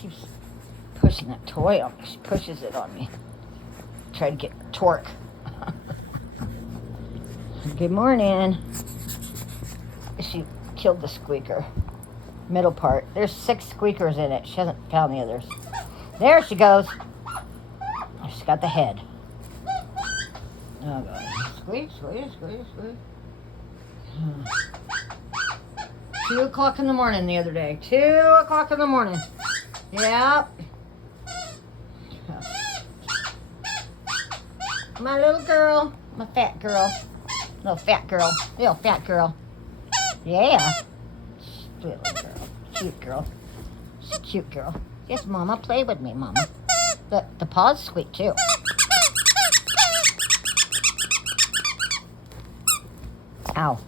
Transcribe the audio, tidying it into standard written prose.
Keeps pushing that toy on me. She pushes it on me. Try to get torque. Good morning. She killed the squeaker. Middle part. There's 6 squeakers in it. She hasn't found the others. There she goes. She's got the head. Oh, God. Squeak, squeak, squeak, squeak. 2 o'clock in the morning the other day. 2 o'clock in the morning. Yep. My little girl. My fat girl. Little fat girl. Little fat girl. Yeah. Sweet little girl. Cute girl. She's a cute girl. Yes, Mama. Play with me, Mama. The paws squeak, too. Ow.